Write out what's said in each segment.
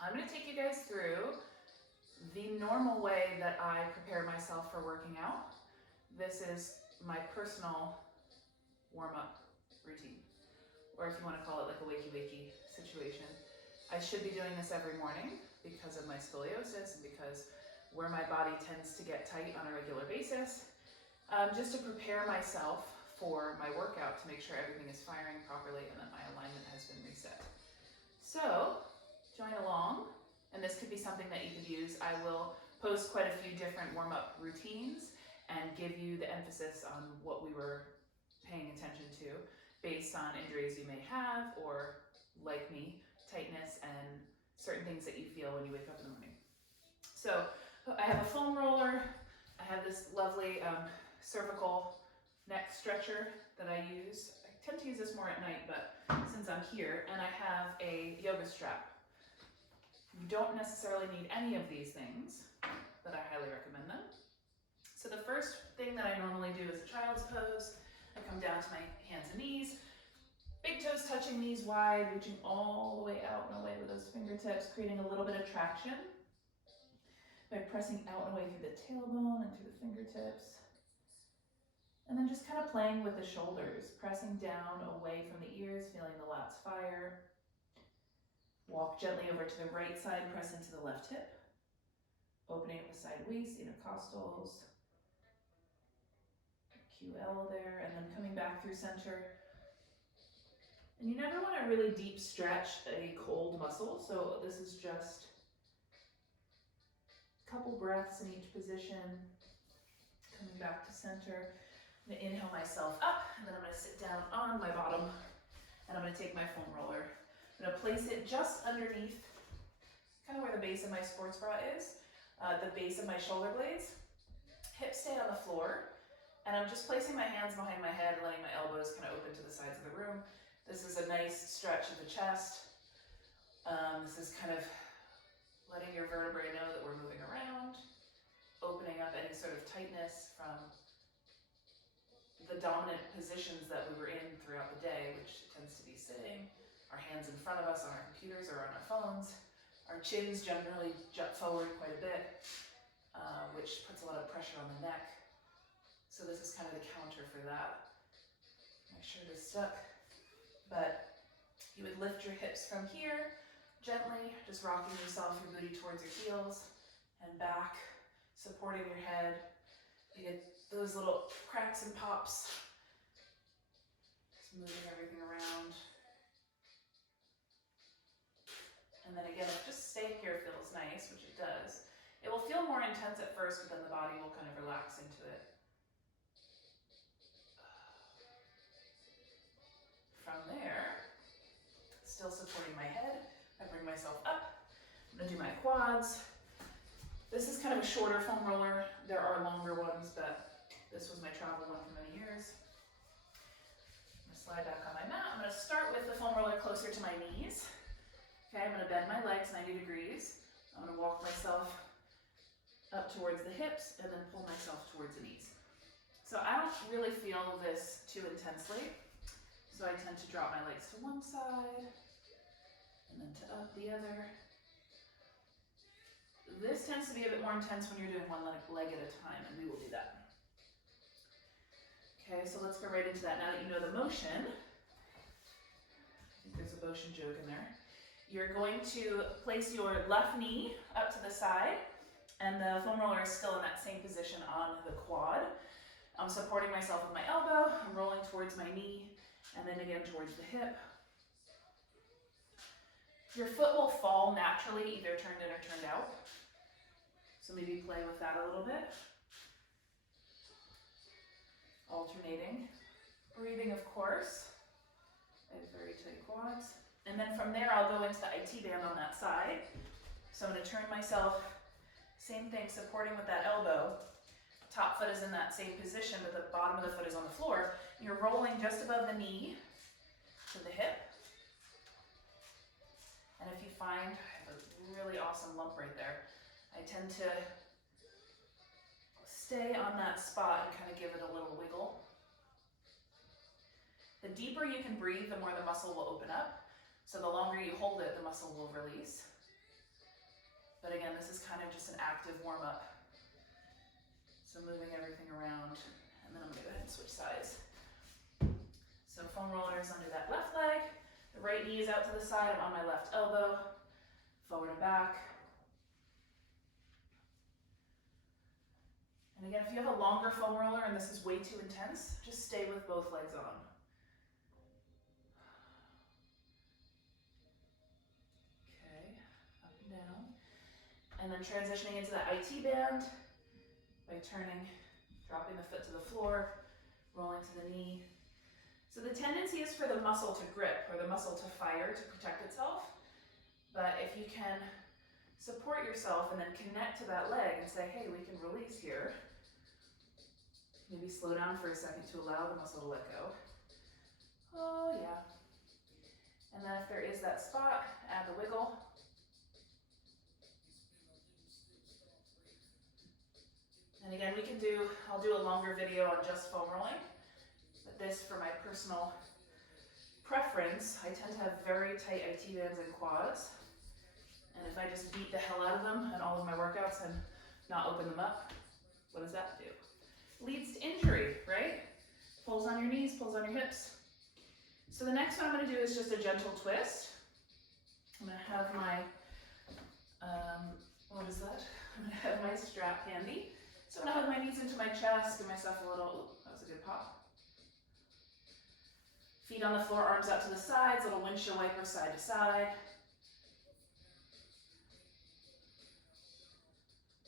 I'm going to take you guys through the normal way that I prepare myself for working out. This is my personal warm-up routine, or if you want to call it like a wakey-wakey situation. I should be doing this every morning because of my scoliosis and because where my body tends to get tight on a regular basis, just to prepare myself for my workout, to make sure everything is firing properly and that my alignment has been reset. So join along, and this could be something that you could use. I will post quite a few different warm-up routines and give you the emphasis on what we were paying attention to based on injuries you may have, or like me, tightness and certain things that you feel when you wake up in the morning. So I have a foam roller. I have this lovely cervical neck stretcher that I use. I tend to use this more at night, but since I'm here, and I have a yoga strap. You don't necessarily need any of these things, but I highly recommend them. So the first thing that I normally do is a child's pose. I come down to my hands and knees, big toes touching, knees wide, reaching all the way out and away with those fingertips, creating a little bit of traction by pressing out and away through the tailbone and through the fingertips. And then just kind of playing with the shoulders, pressing down away from the ears, feeling the lats fire. Walk gently over to the right side, press into the left hip. Opening up the side waist, intercostals. QL there, and then coming back through center. And you never want to really deep stretch a cold muscle, so this is just a couple breaths in each position. Coming back to center. I'm going to inhale myself up, and then I'm going to sit down on my bottom, and I'm going to take my foam roller. I'm going to place it just underneath, kind of where the base of my sports bra is, the base of my shoulder blades. Hips stay on the floor, and I'm just placing my hands behind my head, letting my elbows kind of open to the sides of the room. This is a nice stretch of the chest. This is kind of letting your vertebrae know that we're moving around, opening up any sort of tightness from the dominant positions that we were in throughout the day, which tends to be sitting, our hands in front of us on our computers or on our phones. Our chins generally jut forward quite a bit, which puts a lot of pressure on the neck. So this is kind of the counter for that. My shirt is stuck, but you would lift your hips from here, gently, just rocking yourself, your booty towards your heels and back, supporting your head. You get those little cracks and pops, just moving everything around. And then again, if just staying here feels nice, which it does, it will feel more intense at first, but then the body will kind of relax into it. From there, still supporting my head, I bring myself up. I'm going to do my quads. This is kind of a shorter foam roller. There are longer ones, but this was my travel one for many years. I'm going to slide back on my mat. I'm going to start with the foam roller closer to my knees. Okay, I'm going to bend my legs 90 degrees. I'm going to walk myself up towards the hips and then pull myself towards the knees. So I don't really feel this too intensely. So I tend to drop my legs to one side and then to up the other. This tends to be a bit more intense when you're doing one leg at a time, and we will do that. Okay, so let's go right into that. Now that you know the motion, I think there's a motion joke in there. You're going to place your left knee up to the side, and the foam roller is still in that same position on the quad. I'm supporting myself with my elbow, I'm rolling towards my knee, and then again towards the hip. Your foot will fall naturally, either turned in or turned out. So maybe play with that a little bit. Alternating. Breathing, of course. I have very tight quads. And then from there, I'll go into the IT band on that side. So I'm going to turn myself, same thing, supporting with that elbow. Top foot is in that same position, but the bottom of the foot is on the floor. You're rolling just above the knee to the hip. And if you find, I have a really awesome lump right there, I tend to stay on that spot and kind of give it a little wiggle. The deeper you can breathe, the more the muscle will open up. So the longer you hold it, the muscle will release. But again, this is kind of just an active warm-up. So moving everything around, and then I'm gonna go ahead and switch sides. So foam rollers under that left leg, the right knee is out to the side, I'm on my left elbow, forward and back. And again, if you have a longer foam roller and this is way too intense, just stay with both legs on. Okay, up and down. And then transitioning into the IT band by turning, dropping the foot to the floor, rolling to the knee. So the tendency is for the muscle to grip or the muscle to fire to protect itself. But if you can support yourself and then connect to that leg and say, hey, we can release here. Maybe slow down for a second to allow the muscle to let go. Oh yeah. And then if there is that spot, add the wiggle. And again, I'll do a longer video on just foam rolling. But this, for my personal preference, I tend to have very tight IT bands and quads. And if I just beat the hell out of them in all of my workouts and not open them up, what does that do? Leads to injury, right? Pulls on your knees, pulls on your hips. So the next one I'm going to do is just a gentle twist. I'm going to have my, what is that? I'm going to have my strap handy. So I'm going to hug my knees into my chest, give myself a little, that was a good pop. Feet on the floor, arms out to the sides, little windshield wiper side to side.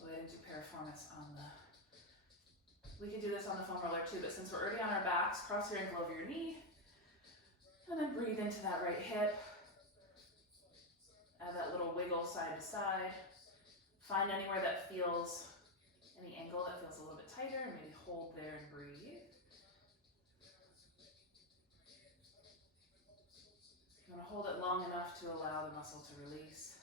Go ahead and do piriformis on the, we could do this on the foam roller too, but since we're already on our backs, cross your ankle over your knee, and then breathe into that right hip. Add that little wiggle side to side. Find anywhere that feels, any angle that feels a little bit tighter, and maybe hold there and breathe. You want to hold it long enough to allow the muscle to release.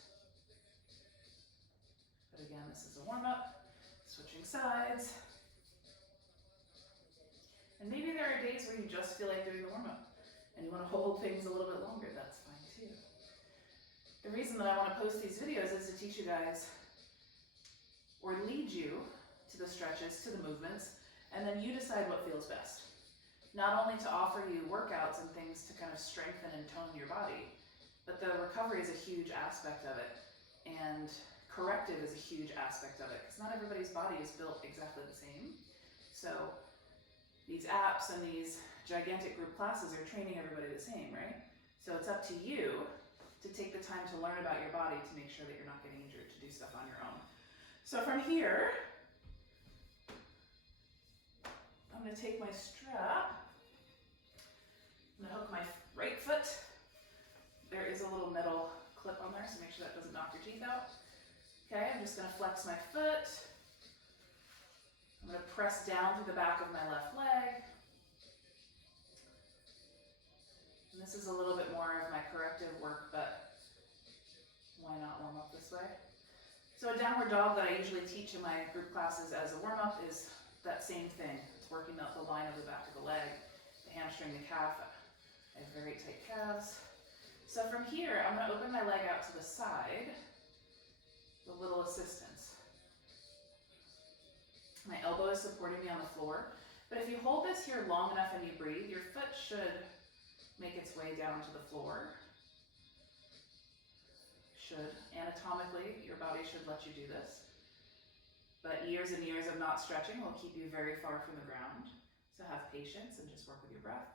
But again, this is a warm-up, switching sides. And maybe there are days where you just feel like doing the warm-up and you want to hold things a little bit longer, that's fine too. The reason that I want to post these videos is to teach you guys or lead you to the stretches, to the movements, and then you decide what feels best. Not only to offer you workouts and things to kind of strengthen and tone your body, but the recovery is a huge aspect of it, and corrective is a huge aspect of it, because not everybody's body is built exactly the same. So these apps and these gigantic group classes are training everybody the same, right? So it's up to you to take the time to learn about your body to make sure that you're not getting injured, to do stuff on your own. So from here, I'm going to take my strap, I'm going to hook my right foot. There is a little metal clip on there, so make sure that doesn't knock your teeth out. Okay, I'm just going to flex my foot. I'm going to press down through the back of my left leg. And this is a little bit more of my corrective work, but why not warm up this way? So a downward dog that I usually teach in my group classes as a warm-up is that same thing. It's working out the line of the back of the leg, the hamstring, the calf. I have very tight calves. So from here, I'm going to open my leg out to the side, with a little assistance. My elbow is supporting me on the floor, but if you hold this here long enough and you breathe, your foot should make its way down to the floor. Should. Anatomically, your body should let you do this. But years and years of not stretching will keep you very far from the ground. So have patience and just work with your breath.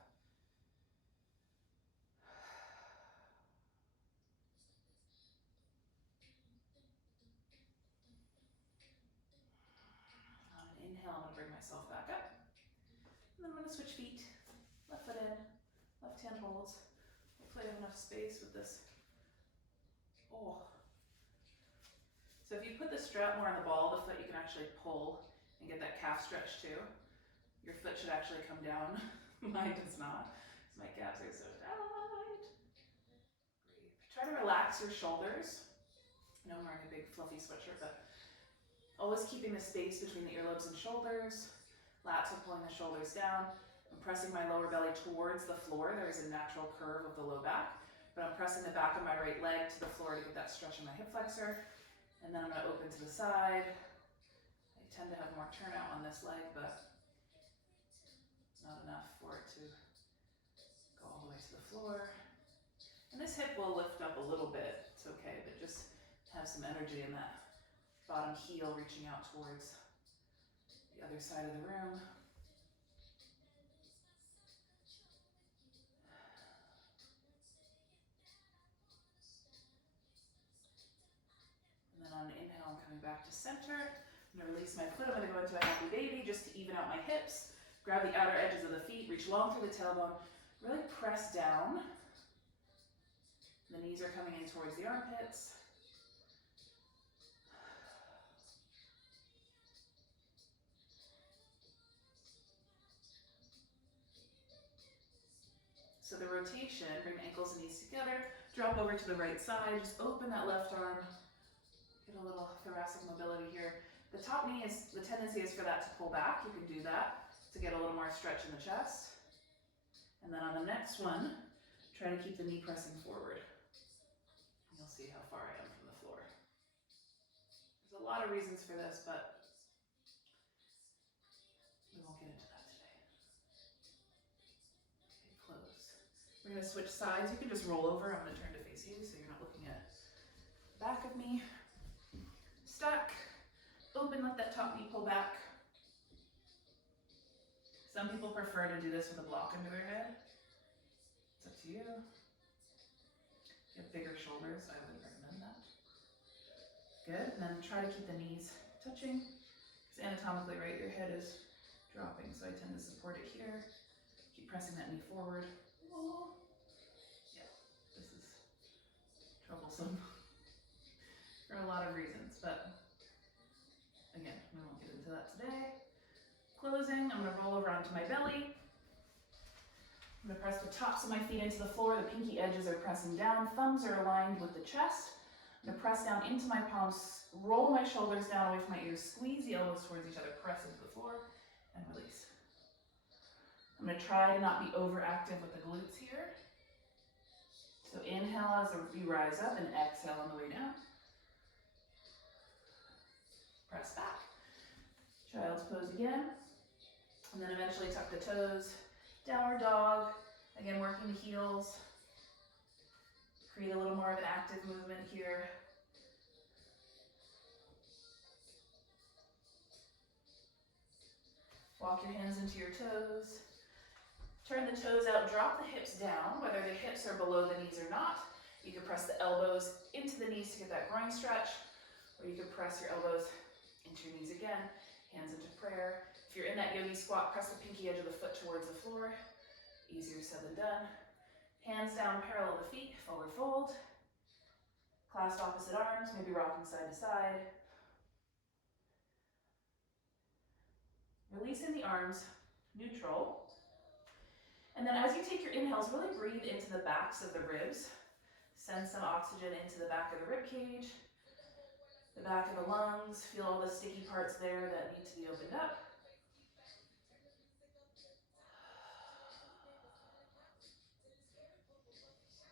Inhale, I'm going to bring myself back up. And then I'm going to switch feet. Left foot in, left hand holds. Hopefully I have enough space with this. Oh. So if you put the strap more on the ball of the foot, you can actually pull and get that calf stretch too. Your foot should actually come down. Mine does not, because my calves are so tight. Breathe. Try to relax your shoulders. I know I'm wearing a big fluffy sweatshirt, but always keeping the space between the earlobes and shoulders. Lats are pulling the shoulders down. I'm pressing my lower belly towards the floor. There is a natural curve of the low back, but I'm pressing the back of my right leg to the floor to get that stretch in my hip flexor. And then I'm gonna open to the side. I tend to have more turnout on this leg, but not enough for it to go all the way to the floor. And this hip will lift up a little bit, it's okay, but just have some energy in that bottom heel reaching out towards the other side of the room. And then on an inhale, I'm coming back to center. I'm gonna release my foot, I'm gonna go into a happy baby just to even out my hips. Grab the outer edges of the feet, reach long through the tailbone, really press down. The knees are coming in towards the armpits. So the rotation, bring ankles and knees together, drop over to the right side, just open that left arm, get a little thoracic mobility here. The top knee is, the tendency is for that to pull back. You can do that to get a little more stretch in the chest. And then on the next one, try to keep the knee pressing forward. You'll see how far I am from the floor. There's a lot of reasons for this, but we won't get into that today. Okay, close. We're gonna switch sides. You can just roll over. I'm gonna turn to face you so you're not looking at the back of me. Stuck. Open, let that top knee pull back. Some people prefer to do this with a block under their head. It's up to you. If you have bigger shoulders, I would recommend that. Good, and then try to keep the knees touching, because anatomically, right, your head is dropping, so I tend to support it here. Keep pressing that knee forward. Oh. Yeah, this is troublesome for a lot of reasons, but again, we won't get into that today. Closing, I'm gonna roll over onto my belly. I'm gonna press the tops of my feet into the floor. The pinky edges are pressing down. Thumbs are aligned with the chest. I'm gonna press down into my palms, roll my shoulders down away from my ears, squeeze the elbows towards each other, press into the floor, and release. I'm gonna try to not be overactive with the glutes here. So inhale as you rise up and exhale on the way down. Press back. Child's pose again. And then eventually tuck the toes. Downward dog. Again, working the heels. Create a little more of an active movement here. Walk your hands into your toes. Turn the toes out, drop the hips down, whether the hips are below the knees or not. You can press the elbows into the knees to get that groin stretch, or you can press your elbows into your knees again, hands into prayer. If you're in that yogi squat, press the pinky edge of the foot towards the floor. Easier said than done. Hands down, parallel the feet, forward fold. Clasped opposite arms, maybe rocking side to side. Releasing the arms, neutral. And then as you take your inhales, really breathe into the backs of the ribs. Send some oxygen into the back of the rib cage, the back of the lungs. Feel all the sticky parts there that need to be opened up.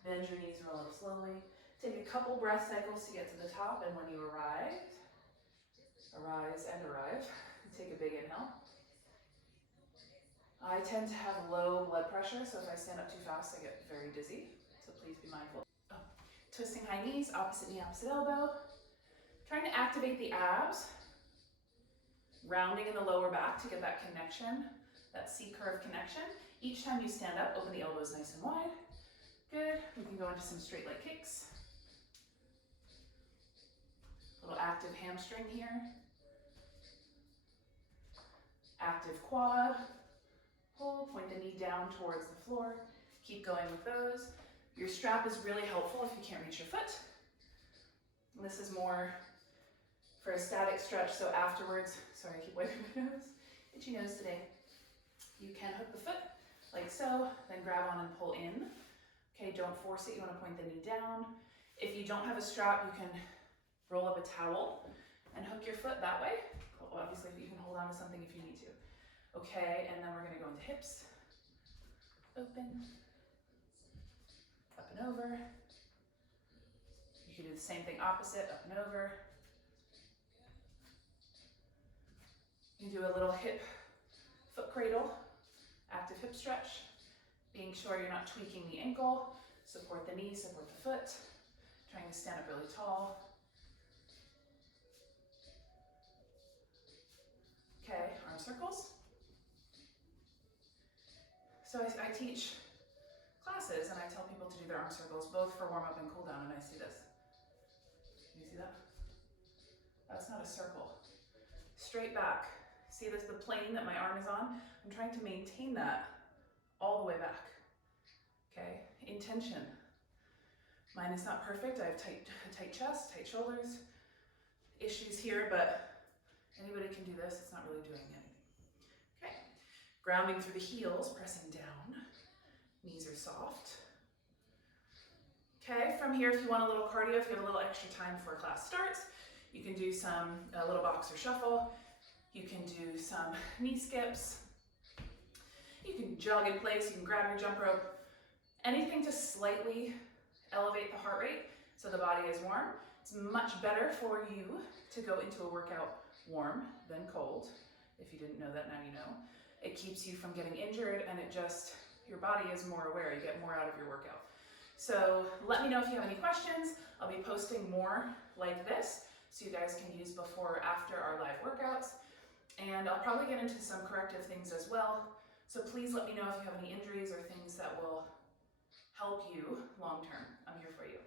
Bend your knees and roll up slowly. Take a couple breath cycles to get to the top, and when you arrive, take a big inhale. I tend to have low blood pressure, so if I stand up too fast, I get very dizzy. So please be mindful. Oh. Twisting high knees, opposite knee, opposite elbow. Trying to activate the abs. Rounding in the lower back to get that connection, that C-curve connection. Each time you stand up, open the elbows nice and wide. Good. We can go into some straight leg kicks. A little active hamstring here. Active quad. Pull, point the knee down towards the floor. Keep going with those. Your strap is really helpful if you can't reach your foot. And this is more for a static stretch, so afterwards, sorry, I keep wiping my nose. Itchy nose today. You can hook the foot like so, then grab on and pull in. Okay, don't force it, you want to point the knee down. If you don't have a strap, you can roll up a towel and hook your foot that way. Obviously, you can hold on to something if you need to. Okay, and then we're going to go into hips. Open. Up and over. You can do the same thing opposite, up and over. You do a little hip foot cradle, active hip stretch, being sure you're not tweaking the ankle. Support the knee, support the foot. Trying to stand up really tall. Okay, arm circles. So I teach classes and I tell people to do their arm circles both for warm up and cool down, and I see this. Can you see that? That's not a circle. Straight back. See this, the plane that my arm is on? I'm trying to maintain that all the way back. Okay, intention. Mine is not perfect. I have tight chest, tight shoulders, issues here, but anybody can do this. It's not really doing anything. Okay, grounding through the heels, pressing down. Knees are soft. Okay, from here, if you want a little cardio, if you have a little extra time before class starts, you can do a little boxer shuffle. You can do some knee skips. You can jog in place, you can grab your jump rope. Anything to slightly elevate the heart rate so the body is warm. It's much better for you to go into a workout warm than cold. If you didn't know that, now you know. It keeps you from getting injured, and your body is more aware. You get more out of your workout. So let me know if you have any questions. I'll be posting more like this so you guys can use before or after our live workouts. And I'll probably get into some corrective things as well. So please let me know if you have any injuries or things that will help you long term. I'm here for you.